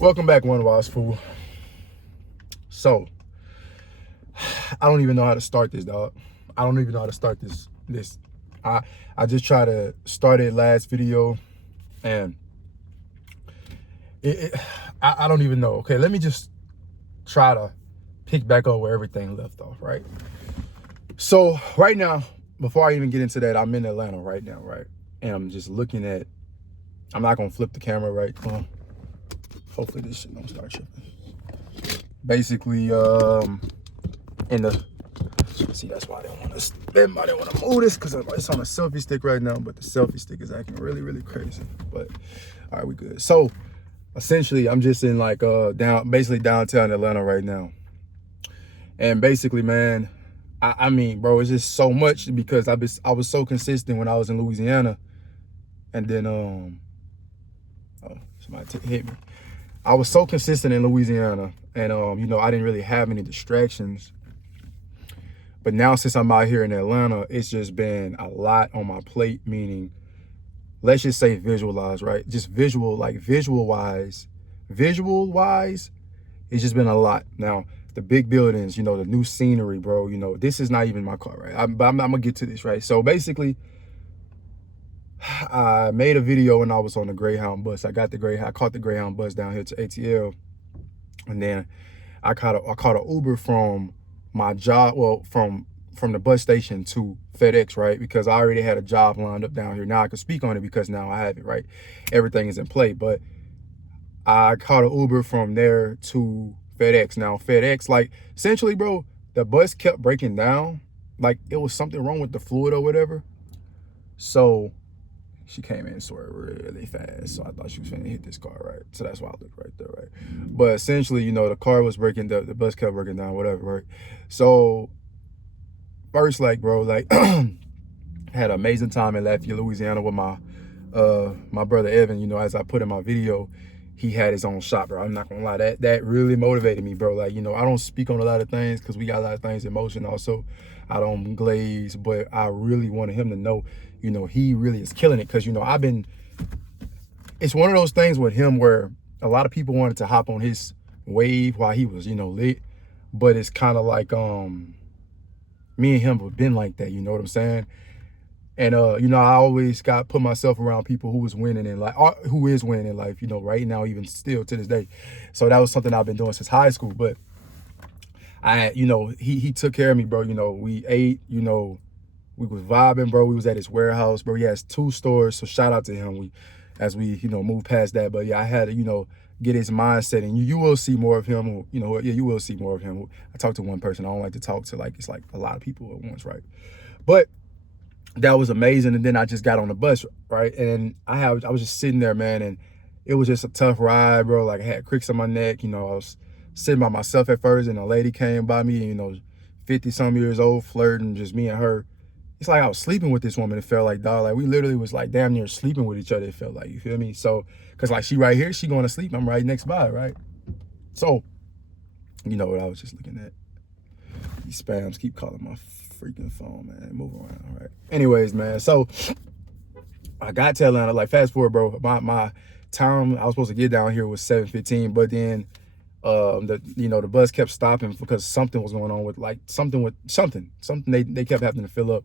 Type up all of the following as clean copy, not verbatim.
Welcome back, One Wise Fool. So, I don't even know how to start this, dog. I don't even know how to start this. I just tried to start it last video, and I don't even know. Okay, let me just try to pick back up where everything left off, right? So, right now, before I even get into that, I'm in Atlanta right now, right? And I'm just looking at, I'm not going to flip the camera, right? Hopefully this shit don't start tripping. Basically, in the, see, that's why they don't want to move this, because it's on a selfie stick right now, but the selfie stick is acting really, really crazy. But all right, we good. So essentially, I'm just in like basically downtown Atlanta right now. And basically, man, I mean, bro, it's just so much because I was so consistent when I was in Louisiana, and then oh, somebody hit me. I was so consistent in Louisiana, and you know, I didn't really have any distractions. But now since I'm out here in Atlanta, it's just been a lot on my plate, meaning, let's just say visualize, right? Just visual wise, it's just been a lot. Now, the big buildings, you know, the new scenery, bro, you know, this is not even my car, right? But I'm gonna get to this, right? So basically, I made a video when I was on the Greyhound bus. I caught the Greyhound bus down here to ATL. And then I caught an Uber from my job, well, from the bus station to FedEx, right? Because I already had a job lined up down here. Now I can speak on it because now I have it, right? Everything is in play. But I caught an Uber from there to FedEx. Now FedEx, like, essentially, bro, the bus kept breaking down. Like, it was something wrong with the fluid or whatever. So she came in sort of really fast, so I thought she was finna hit this car, right? So that's why I looked right there, right? But essentially, you know, the car was breaking down, the bus kept breaking down, whatever, right? So first, like, bro, like, had an amazing time in Lafayette, Louisiana with my brother Evan. You know, as I put in my video, he had his own shop, bro. I'm not gonna lie, that really motivated me, bro. Like, you know, I don't speak on a lot of things because we got a lot of things in motion also. I don't glaze, but I really wanted him to know, you know, he really is killing it. Because, you know, it's one of those things with him where a lot of people wanted to hop on his wave while he was, you know, lit. But it's kind of like, me and him have been like that, you know what I'm saying? And, you know, I always put myself around people who is winning in life, you know, right now, even still to this day. So that was something I've been doing since high school. But you know, he took care of me, bro. You know, we ate, you know, we was vibing, bro. We was at his warehouse, bro. He has 2 stores, so shout out to him. As we, you know, move past that. But yeah, I had to, you know, get his mindset, and you will see more of him. You know, yeah, you will see more of him. I talked to one person. I don't like to talk to, like, it's like a lot of people at once, right? But that was amazing. And then I just got on the bus, right? And I was just sitting there, man, and it was just a tough ride, bro. Like, I had cricks on my neck. You know, I was sitting by myself at first, and a lady came by me, you know, 50-some years old, flirting, just me and her. It's like I was sleeping with this woman. It felt like, dog, like we literally was like damn near sleeping with each other. It felt like, you feel me? So, cause like she right here, she going to sleep. I'm right next by, right? So, you know what I was just looking at? These spams keep calling my freaking phone, man. Move around, all right? Anyways, man, so I got to Atlanta, like, fast forward, bro. My time I was supposed to get down here was 7:15, but then the bus kept stopping because something was going on with, like, something they kept having to fill up.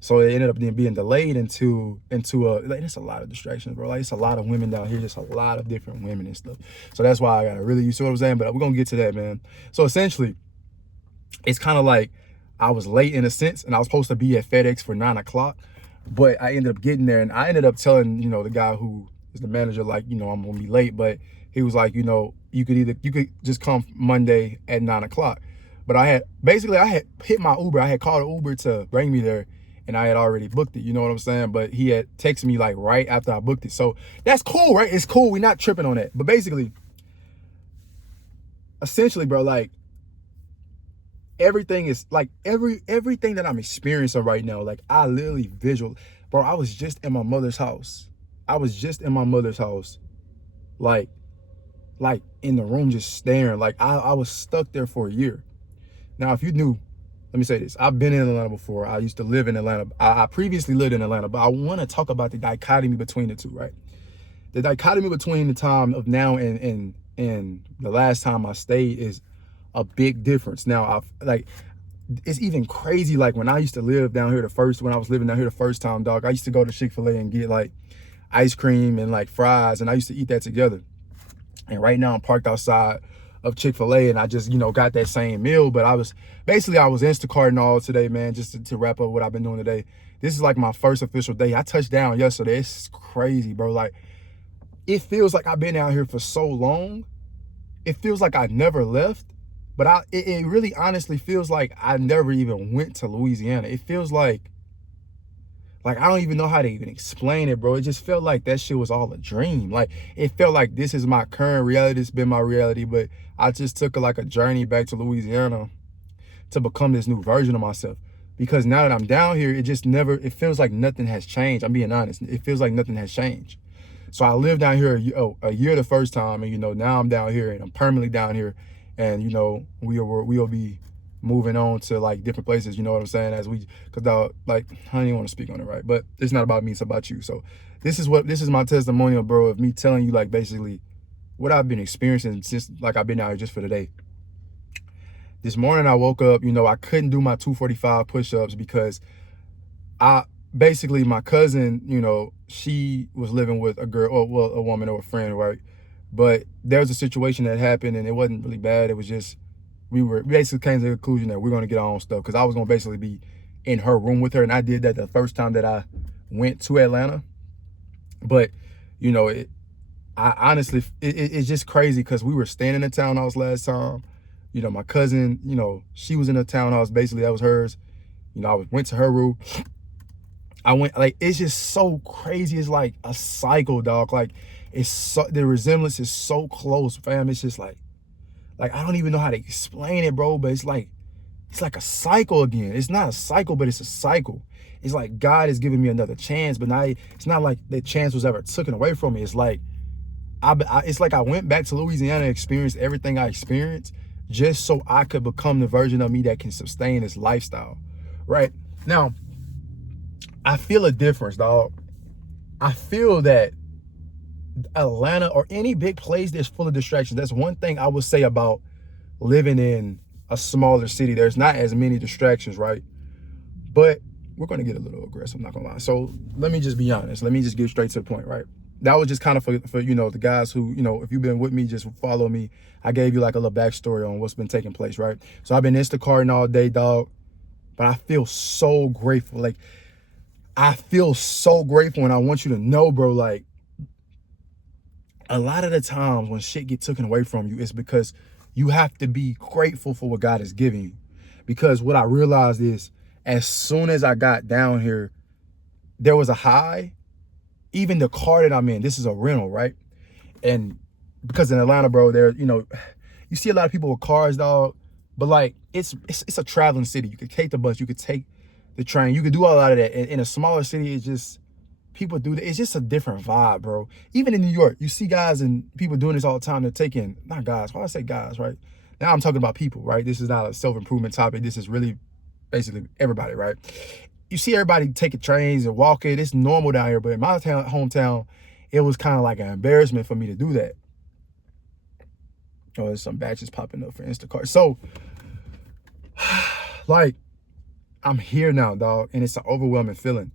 So it ended up being delayed into like, it's a lot of distractions, bro. Like, it's a lot of women down here, just a lot of different women and stuff. So that's why I gotta really, you see what I'm saying? But we're gonna get to that, man. So essentially, it's kind of like I was late in a sense, and I was supposed to be at FedEx for 9 o'clock, but I ended up getting there, and I ended up telling, you know, the guy who is the manager, like, you know, I'm gonna be late, but he was like, you know, you could just come Monday at 9 o'clock. But I had hit my Uber. I had called an Uber to bring me there, and I had already booked it. You know what I'm saying? But he had texted me like right after I booked it. So that's cool, right? It's cool. We're not tripping on that. But basically, essentially, bro, like, everything is like everything that I'm experiencing right now. Like, I literally bro. I was just in my mother's house. Like in the room, just staring. Like, I was stuck there for a year. Now, if you knew, let me say this. I've been in Atlanta before. I used to live in Atlanta. I previously lived in Atlanta, but I want to talk about the dichotomy between the two, right? The dichotomy between the time of now and and the last time I stayed is a big difference. Now, it's even crazy. Like when I used to live down here when I was living down here the first time, dog, I used to go to Chick-fil-A and get like ice cream and like fries, and I used to eat that together. And right now I'm parked outside of Chick-fil-A, and I just, got that same meal. But I was Instacarting all today, man, just to wrap up what I've been doing today. This is like my first official day. I touched down yesterday. It's crazy, bro. Like, it feels like I've been out here for so long. It feels like I never left, but it really honestly feels like I never even went to Louisiana. It feels like I don't even know how to even explain it, bro. It just felt like that shit was all a dream. Like, it felt like this is my current reality. It's been my reality, but I just took like a journey back to Louisiana to become this new version of myself. Because now that I'm down here, it feels like nothing has changed. I'm being honest. It feels like nothing has changed. So I lived down here a year the first time, and now I'm down here and I'm permanently down here, and we'll be moving on to like different places. You know what I'm saying? Because like, I don't even want to speak on it, right? But it's not about me, it's about you. So this is my testimonial, bro, of me telling you like basically what I've been experiencing since like I've been out here just for the day. This morning I woke up, I couldn't do my 245 push-ups because basically my cousin, she was living with a girl, a woman or a friend, right? But there was a situation that happened and it wasn't really bad. It was just, we basically came to the conclusion that we're going to get our own stuff, because I was going to basically be in her room with her. And I did that the first time that I went to Atlanta. But, it's just crazy because we were staying in the townhouse last time. My cousin, she was in the townhouse, basically that was hers. I went to her room. It's just so crazy. It's like a cycle, dog. Like, the resemblance is so close, fam. It's just like I don't even know how to explain it, bro, but it's like a cycle again. It's not a cycle, but it's a cycle. It's like God is giving me another chance, but now it's not like the chance was ever taken away from me. It's like I went back to Louisiana and experienced everything I experienced just so I could become the version of me that can sustain this lifestyle, right? Now, I feel a difference, dog. I feel that Atlanta or any big place that's full of distractions. That's one thing I would say about living in a smaller city. There's not as many distractions, right? But we're going to get a little aggressive, I'm not going to lie. So let me just be honest. Let me just get straight to the point, right? That was just kind of for the guys who, if you've been with me, just follow me. I gave you like a little backstory on what's been taking place, right? So I've been Instacarting all day, dog. But I feel so grateful. Like, I feel so grateful, and I want you to know, bro, like, a lot of the times when shit gets taken away from you, it's because you have to be grateful for what God is giving you. Because what I realized is, as soon as I got down here, there was a high. Even the car that I'm in, this is a rental, right? And because in Atlanta, bro, you see a lot of people with cars, dog. But like, it's a traveling city. You could take the bus, you could take the train, you could do a lot of that. In a smaller city, it's just, people do that. It's just a different vibe, bro. Even in New York, you see guys and people doing this all the time. They're taking, not guys, why I say guys, right? Now I'm talking about people, right? This is not a self-improvement topic. This is really basically everybody, right? You see everybody taking trains and walking. It's normal down here, but in my hometown, it was kind of like an embarrassment for me to do that. Oh, there's some batches popping up for Instacart. So, like, I'm here now, dog, and it's an overwhelming feeling.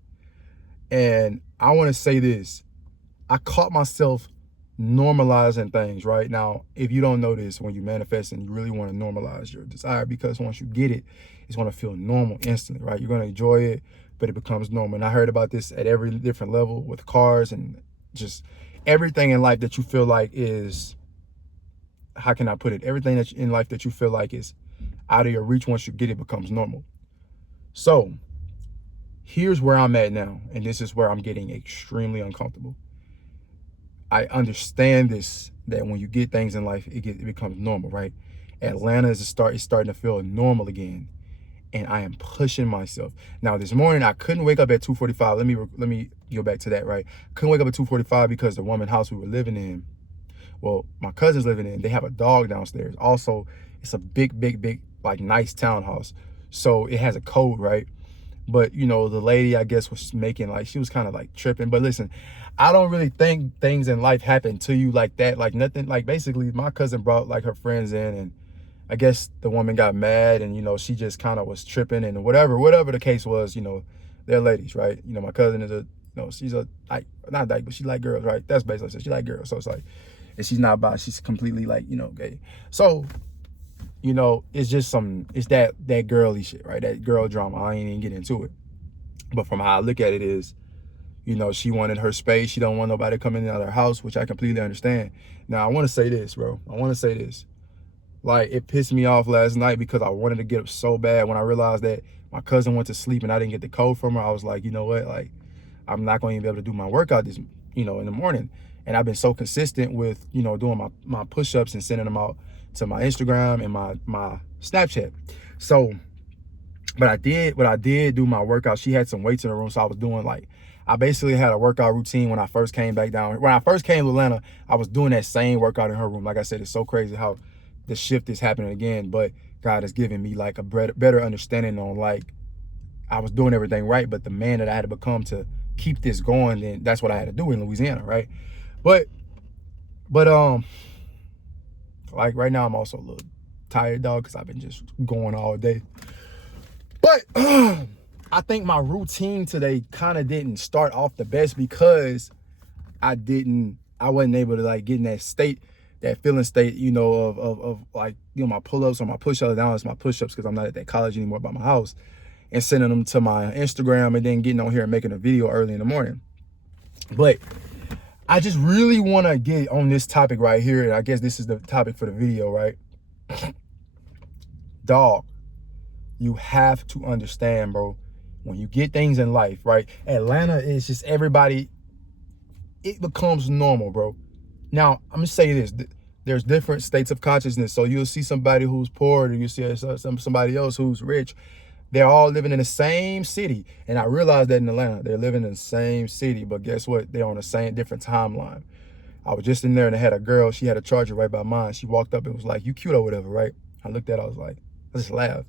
And I want to say this. I caught myself normalizing things, right? Now, if you don't know this, when you manifest and you really want to normalize your desire, because once you get it, it's going to feel normal instantly, right? You're going to enjoy it, but it becomes normal. And I heard about this at every different level with cars and just everything in life that you feel like is, how can I put it? Everything that in life that you feel like is out of your reach, once you get it, becomes normal. So here's where I'm at now, and this is where I'm getting extremely uncomfortable. I understand this, that when you get things in life, it becomes normal, right? Atlanta is starting to feel normal again, and I am pushing myself. Now, this morning I couldn't wake up at 2:45. Let me go back to that, right? Couldn't wake up at 2:45 because the woman house we were living in, well, my cousin's living in, they have a dog downstairs. Also, it's a big, like, nice townhouse, so it has a code, right? But, you know, the lady, I guess, was making, like, she was kind of like tripping. But listen, I don't really think things in life happen to you like that. Like nothing, like basically my cousin brought like her friends in, and I guess the woman got mad, and, you know, she just kind of was tripping, and whatever the case was, you know, they're ladies, right? You know, my cousin is a, you know, she's a, like, not like, but she like girls, right? That's basically what she like girls. So it's like, and she's not bi, she's completely like, you know, gay. So, you know, it's just it's that girly shit, right? That girl drama. I ain't even get into it. But from how I look at it is, you know, she wanted her space. She don't want nobody coming in out of her house, which I completely understand. Now, I want to say this, bro. I want to say this. Like, it pissed me off last night because I wanted to get up so bad when I realized that my cousin went to sleep and I didn't get the code from her. I was like, you know what? Like, I'm not going to be able to do my workout this, you know, in the morning. And I've been so consistent with, you know, doing my push-ups and sending them out to my Instagram and my Snapchat. So, but I did do my workout. She had some weights in the room, so I was doing like, I basically had a workout routine when I first came back down. When I first came to Atlanta, I was doing that same workout in her room. Like I said, it's so crazy how the shift is happening again, but God has given me like a better understanding on, like, I was doing everything right, but the man that I had to become to keep this going, then that's what I had to do in Louisiana, right? But like right now I'm also a little tired, dog, because I've been just going all day. But I think my routine today kind of didn't start off the best because I wasn't able to like get in that state, that feeling state, you know, of like, you know, my pull-ups or my push-ups. Now it's my push-ups because I'm not at that college anymore by my house, and sending them to my Instagram and then getting on here and making a video early in the morning. But I just really want to get on this topic right here. And I guess this is the topic for the video, right? Dog, you have to understand, bro, when you get things in life, right? Atlanta is just everybody, it becomes normal, bro. Now, I'm gonna say this, there's different states of consciousness. So you'll see somebody who's poor, or you see somebody else who's rich. They're all living in the same city. And I realized that in Atlanta, they're living in the same city, but guess what? They're on the same different timeline. I was just in there and I had a girl, she had a charger right by mine. She walked up and was like, "You cute or whatever," right? I looked at her, I was like, I just laughed.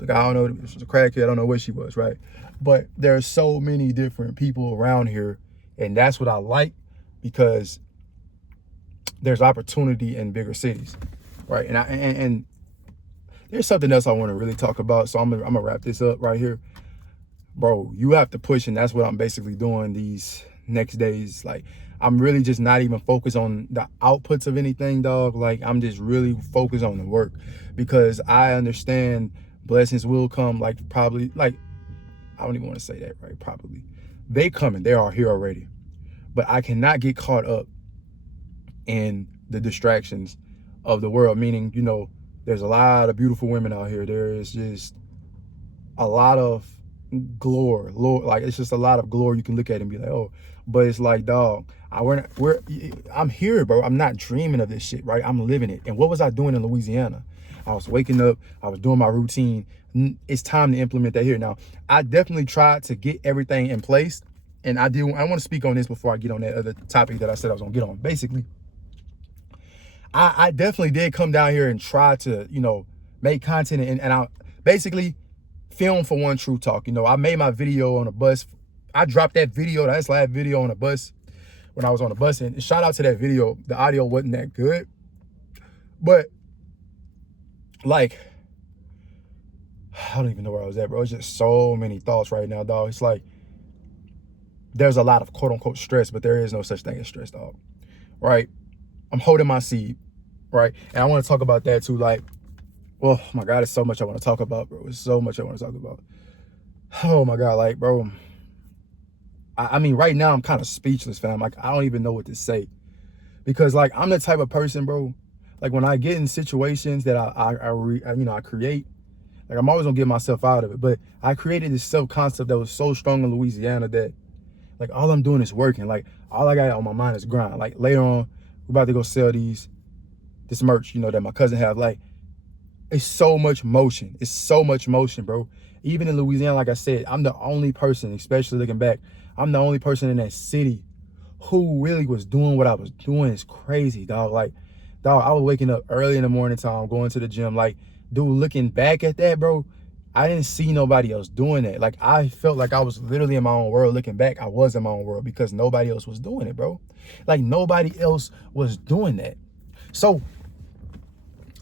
Like, I don't know, she was a crackhead, I don't know where she was, right? But there are so many different people around here, and that's what I like, because there's opportunity in bigger cities, right? And there's something else I want to really talk about, so I'm gonna wrap this up right here. Bro, you have to push, and that's what I'm basically doing these next days. Like, I'm really just not even focused on the outputs of anything, dog. Like, I'm just really focused on the work, because I understand blessings will come, like, probably, like, I don't even want to say that, right? Probably. They coming, they are here already. But I cannot get caught up in the distractions of the world, meaning, you know, there's a lot of beautiful women out here. There is just a lot of glory, like, it's just a lot of glory you can look at and be like, oh, but it's like, dog, I'm here, bro. I'm not dreaming of this shit, right? I'm living it. And what was I doing in Louisiana? I was waking up, I was doing my routine. It's time to implement that here. Now, I definitely tried to get everything in place, and I want to speak on this before I get on that other topic that I said I was gonna get on. Basically, I definitely did come down here and try to, you know, make content, and I basically film for One True Talk. You know, I made my video on a bus. I dropped that video, that's last video on a bus, when I was on the bus, and shout out to that video. The audio wasn't that good, but like, I don't even know where I was at, bro. It's just so many thoughts right now, dog. It's like, there's a lot of quote unquote stress, but there is no such thing as stress, dog. Right? I'm holding my seed, right? And I want to talk about that too. Like, oh my God, it's so much I want to talk about, bro. It's so much I want to talk about. Oh my God, like, bro, I mean, right now I'm kind of speechless, fam. Like, I don't even know what to say, because like, I'm the type of person, bro, like, when I get in situations that I create, like, I'm always gonna get myself out of it. But I created this self-concept that was so strong in Louisiana that, like, all I'm doing is working. Like, all I got on my mind is grind. Like, later on, we're about to go sell this merch, you know, that my cousin have. Like, it's so much motion. It's so much motion, bro. Even in Louisiana, like I said, I'm the only person, especially looking back, I'm the only person in that city who really was doing what I was doing. It's crazy, dog. Like, dog, I was waking up early in the morning time, going to the gym. Like, dude, looking back at that, bro, I didn't see nobody else doing that. Like, I felt like I was literally in my own world. Looking back, I was in my own world because nobody else was doing it, bro. Like, nobody else was doing that. So,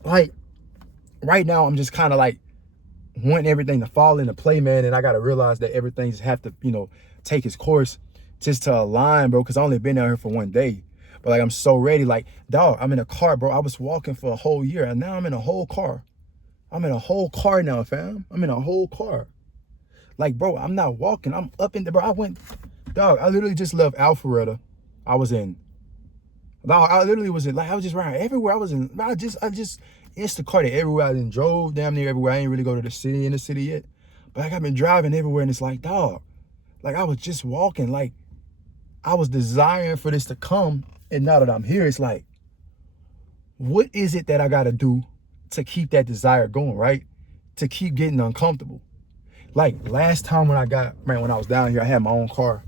like, right now, I'm just kind of like wanting everything to fall into play, man. And I got to realize that everything just have to, take its course just to align, bro. Because I only been out here for 1 day. But, like, I'm so ready. Like, dog, I'm in a car, bro. I was walking for a whole year. And now I'm in a whole car. I'm in a whole car now, fam. I'm in a whole car. Like, bro, I'm not walking. I'm up in the, bro. I literally just left Alpharetta. I literally was in, like, I was just riding everywhere. I just Instacarted everywhere. I done drove damn near everywhere. I ain't really go to in the city yet. But like, I've been driving everywhere, and it's like, dog, like, I was just walking. Like, I was desiring for this to come. And now that I'm here, it's like, what is it that I got to do to keep that desire going, right? To keep getting uncomfortable. Like, last time when I was down here, I had my own car.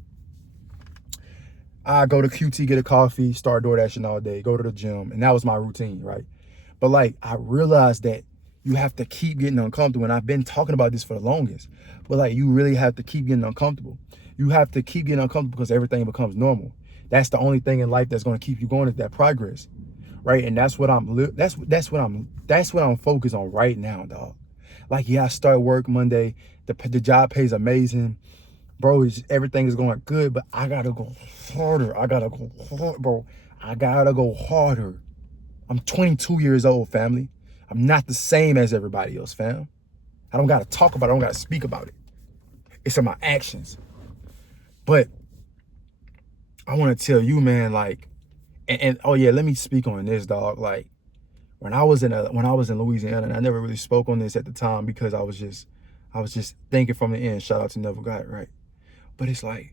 I go to QT, get a coffee, start DoorDashing all day, go to the gym. And that was my routine, right? But like, I realized that you have to keep getting uncomfortable. And I've been talking about this for the longest. But like, you really have to keep getting uncomfortable. You have to keep getting uncomfortable because everything becomes normal. That's the only thing in life that's going to keep you going, is that progress. Right? And that's what I'm focused on right now, dog. Like, yeah, I start work Monday. The job pays amazing. Bro, everything is going good, but I gotta go harder. Bro. I gotta go harder. I'm 22 years old, family. I'm not the same as everybody else, fam. I don't gotta talk about it. I don't gotta speak about it. It's in my actions. But I want to tell you, man, like, and oh yeah, let me speak on this, dog. Like, when I was in Louisiana, and I never really spoke on this at the time because I was just thinking from the end. Shout out to Never Got It Right. But it's like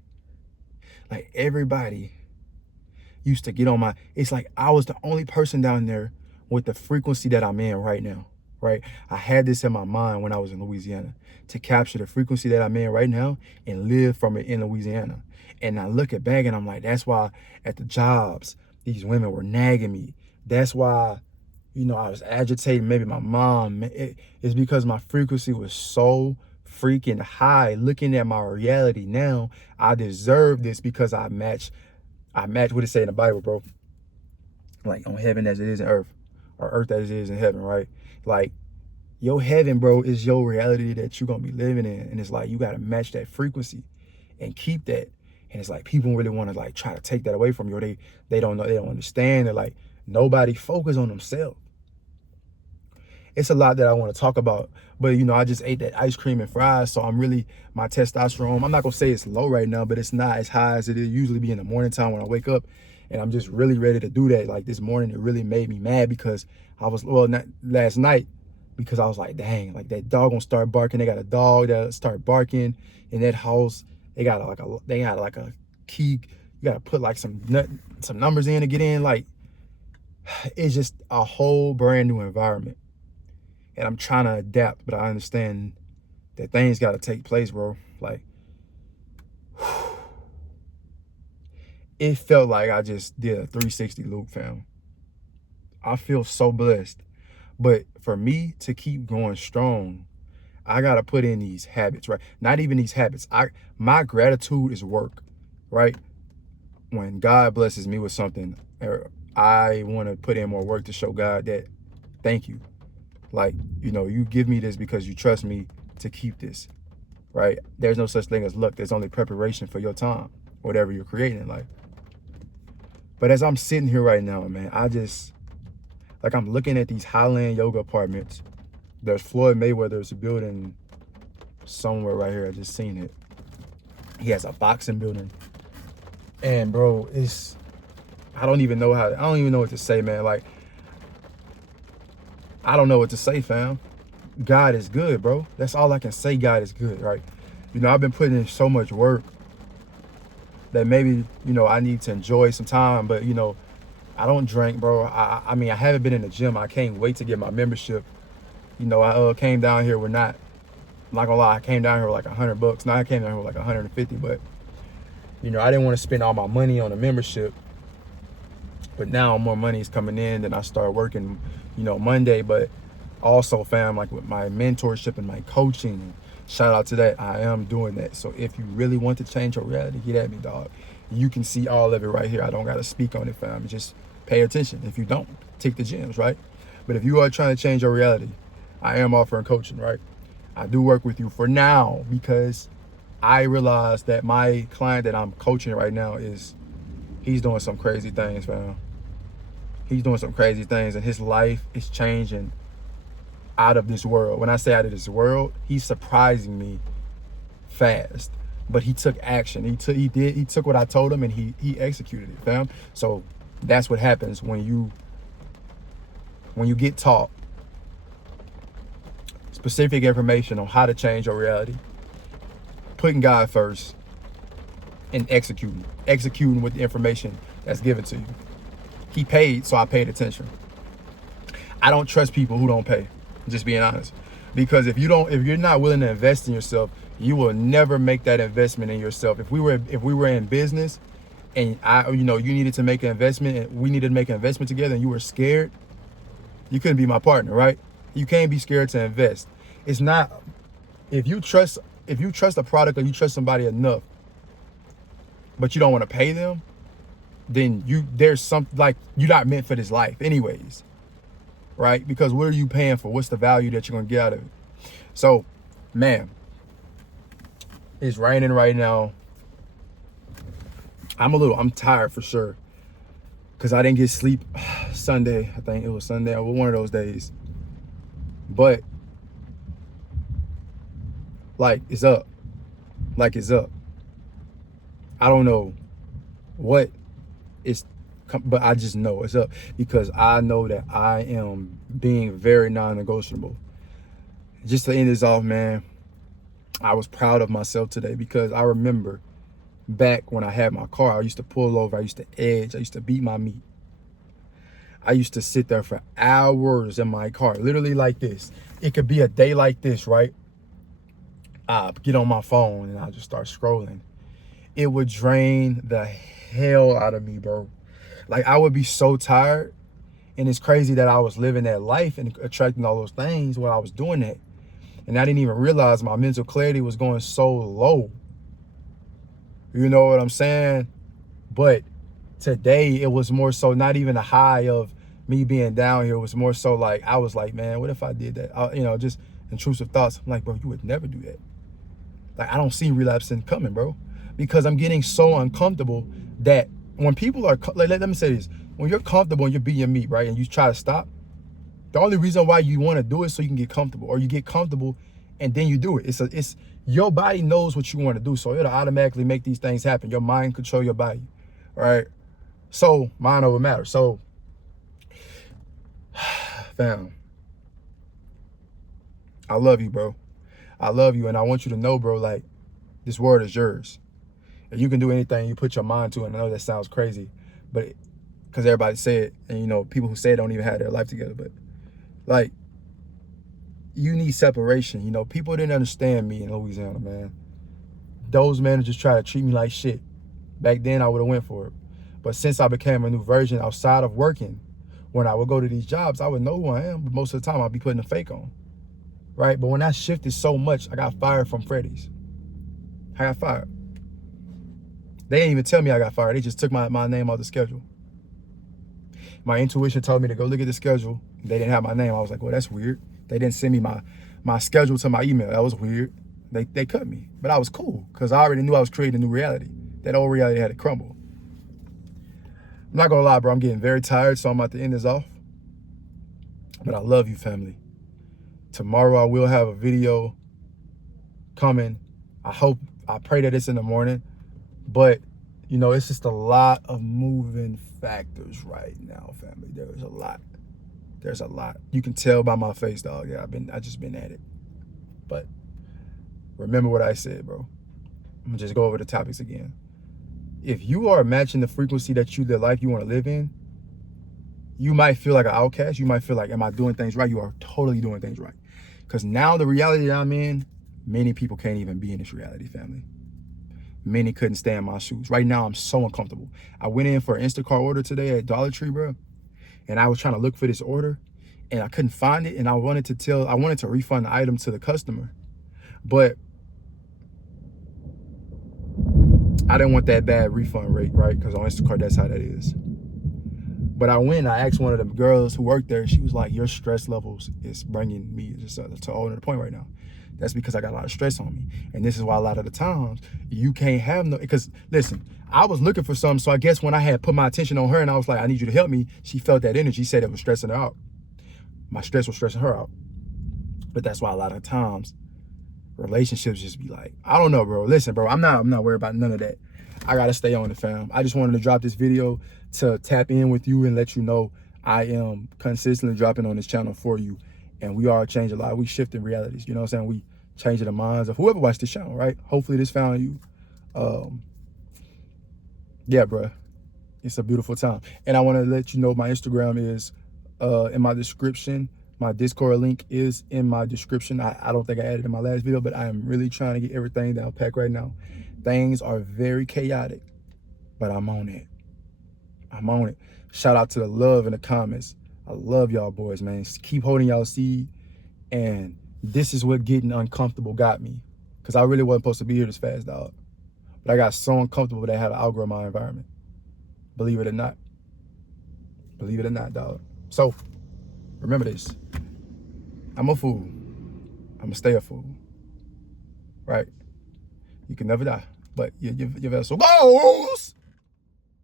everybody used to get on my, it's like I was the only person down there with the frequency that I'm in right now, right? I had this in my mind when I was in Louisiana, to capture the frequency that I'm in right now and live from it in Louisiana. And I look at back and I'm like, that's why at the jobs, these women were nagging me. That's why, I was agitating maybe my mom. It's because my frequency was so freaking high. Looking at my reality now, I deserve this because I match what it say in the Bible, bro. Like, on heaven as it is in earth, or earth as it is in heaven, right? Like, your heaven, bro, is your reality that you're gonna be living in. And it's like, you gotta match that frequency and keep that. And it's like, people really want to like try to take that away from you. Or they don't know, they don't understand. They're like, nobody focus on themselves. It's a lot that I want to talk about, but I just ate that ice cream and fries, so my testosterone, I'm not gonna say it's low right now, but it's not as high as it usually be in the morning time when I wake up, and I'm just really ready to do that. Like, this morning, it really made me mad because not last night, because I was like, dang, like, that dog gonna start barking. They got a dog that start barking in that house. They got like a key. You gotta put like some numbers in to get in. Like, it's just a whole brand new environment. And I'm trying to adapt, but I understand that things got to take place, bro. Like, it felt like I just did a 360 loop, fam. I feel so blessed. But for me to keep going strong, I got to put in these habits, right? Not even these habits. My gratitude is work, right? When God blesses me with something, I want to put in more work to show God that, thank you. Like, you give me this because you trust me to keep this, right? There's no such thing as luck. There's only preparation for your time, whatever you're creating in life. But as I'm sitting here right now, man, I'm looking at these Highland yoga apartments. There's Floyd Mayweather's building somewhere right here. I just seen it. He has a boxing building. And bro, I don't even know what to say, man. Like, I don't know what to say, fam. God is good, bro. That's all I can say. God is good, right? I've been putting in so much work that maybe, I need to enjoy some time. But, I don't drink, bro. I mean, I haven't been in the gym. I can't wait to get my membership. I came down here with not gonna lie, I came down here with like $100. Now I came down here with like 150, but, I didn't want to spend all my money on a membership. But now more money is coming in, then I start working, Monday. But Also, fam, like with my mentorship and my coaching, shout out to that. I am doing that. So if you really want to change your reality, get at me, dog. You can see all of it right here. I don't got to speak on it, fam. Just pay attention. If you don't, take the gems, right? But if you are trying to change your reality, I am offering coaching, right? I do work with you for now because I realize that my client that I'm coaching right now he's doing some crazy things, fam. He's doing some crazy things and his life is changing out of this world. When I say out of this world, he's surprising me fast. But he took action. He took what I told him and he executed it, fam. So that's what happens when you get taught specific information on how to change your reality, putting God first, and executing with the information that's given to you. He paid, so I paid attention. I don't trust people who don't pay, just being honest. Because if you're not willing to invest in yourself, you will never make that investment in yourself. If we were in business and you needed to make an investment and we needed to make an investment together and you were scared, you couldn't be my partner, right? You can't be scared to invest. It's not, if you trust a product or you trust somebody enough, but you don't want to pay them, then there's something like you're not meant for this life anyways, right? Because what are you paying for? What's the value that you're gonna get out of it? So, man, it's raining right now. I'm tired for sure because I didn't get sleep Sunday. I think it was Sunday or one of those days. But it's up. I don't know what it's, but I just know it's up because I know that I am being very non-negotiable. Just to end this off, man, I was proud of myself today because I remember back when I had my car, I used to pull over, I used to edge, I used to beat my meat. I used to sit there for hours in my car, literally like this. It could be a day like this, right? I get on my phone and I just start scrolling. It would drain the hell out of me, bro. Like I would be so tired. And it's crazy that I was living that life and attracting all those things while I was doing that. And I didn't even realize my mental clarity was going so low. You know what I'm saying? But today it was more so not even a high of me being down here. It was more so like, I was like, man, what if I did that? Just intrusive thoughts. I'm like, bro, you would never do that. Like, I don't see relapsing coming, bro. Because I'm getting so uncomfortable that when people are, let me say this. When you're comfortable and you're beating your meat, right? And you try to stop, the only reason why you want to do it is so you can get comfortable, or you get comfortable and then you do it. It's your body knows what you want to do. So it'll automatically make these things happen. Your mind control your body, right? So mind over matter. So fam, I love you, bro. I love you. And I want you to know, bro, like this world is yours. And you can do anything you put your mind to. And I know that sounds crazy, but because everybody say it, and people who say it don't even have their life together, but like, you need separation. People didn't understand me in Louisiana, man. Those managers try to treat me like shit. Back then I would have went for it. But since I became a new version outside of working, when I would go to these jobs, I would know who I am, but most of the time I'd be putting a fake on, right? But when I shifted so much, I got fired from Freddy's. I got fired. They didn't even tell me I got fired. They just took my name off the schedule. My intuition told me to go look at the schedule. They didn't have my name. I was like, well, that's weird. They didn't send me my schedule to my email. That was weird. They cut me. But I was cool because I already knew I was creating a new reality. That old reality had to crumble. I'm not gonna lie, bro. I'm getting very tired, so I'm about to end this off. But I love you, family. Tomorrow I will have a video coming. I pray that it's in the morning. But it's just a lot of moving factors right now, family. There's a lot. You can tell by my face, dog. Yeah, I just been at it. But remember what I said, bro. I'm gonna just go over the topics again. If you are matching the frequency the life you want to live in, you might feel like an outcast. You might feel like, am I doing things right? You are totally doing things right. Because now the reality that I'm in, many people can't even be in this reality, family. Many couldn't stay in my shoes. Right now, I'm so uncomfortable. I went in for an Instacart order today at Dollar Tree, bro. And I was trying to look for this order. and I couldn't find it, and I wanted to refund the item to the customer, but I didn't want that bad refund rate, right? Because on Instacart, that's how that is. But I went, I asked one of the girls who worked there, she was like, your stress levels is bringing me just to another point right now. That's because I got a lot of stress on me. And this is why a lot of the times you can't have no, because listen, I was looking for something. So I guess when I had put my attention on her and I was like, I need you to help me, she felt that energy, said it was stressing her out. My stress was stressing her out. But that's why a lot of times relationships just be like, I don't know, bro. Listen, bro, I'm not worried about none of that. I gotta stay on it, fam. I just wanted to drop this video to tap in with you and let you know I am consistently dropping on this channel for you. And we are changing a lot. We shifting realities. You know what I'm saying? We changing the minds of whoever watched this channel, right? Hopefully this found you. Yeah, bro. It's a beautiful time. And I want to let you know my Instagram is in my description. My Discord link is in my description. I don't think I added in my last video, but I am really trying to get everything down packed right now. Things are very chaotic, but I'm on it. I'm on it. Shout out to the love in the comments. I love y'all boys, man. Keep holding y'all seed. And this is what getting uncomfortable got me. Because I really wasn't supposed to be here this fast, dog. But I got so uncomfortable that I had to outgrow my environment. Believe it or not. Believe it or not, dog. So, remember this. I'm a fool. I'm going to stay a fool. Right? You can never die. But your vessel goes.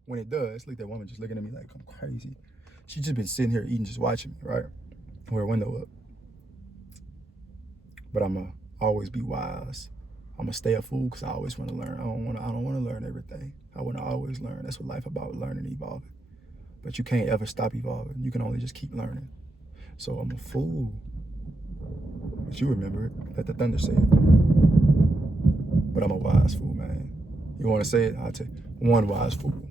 When it does, look at that woman just looking at me like I'm crazy. She just been sitting here eating, just watching me, right? With her window up. But I'm going to always be wise. I'm going to stay a fool because I always want to learn. I don't want to learn everything. I want to always learn. That's what life about, learning and evolving. But you can't ever stop evolving. You can only just keep learning. So I'm a fool. But you remember it. Let the thunder say it. But I'm a wise fool, man. You want to say it? I'll tell you. One wise fool.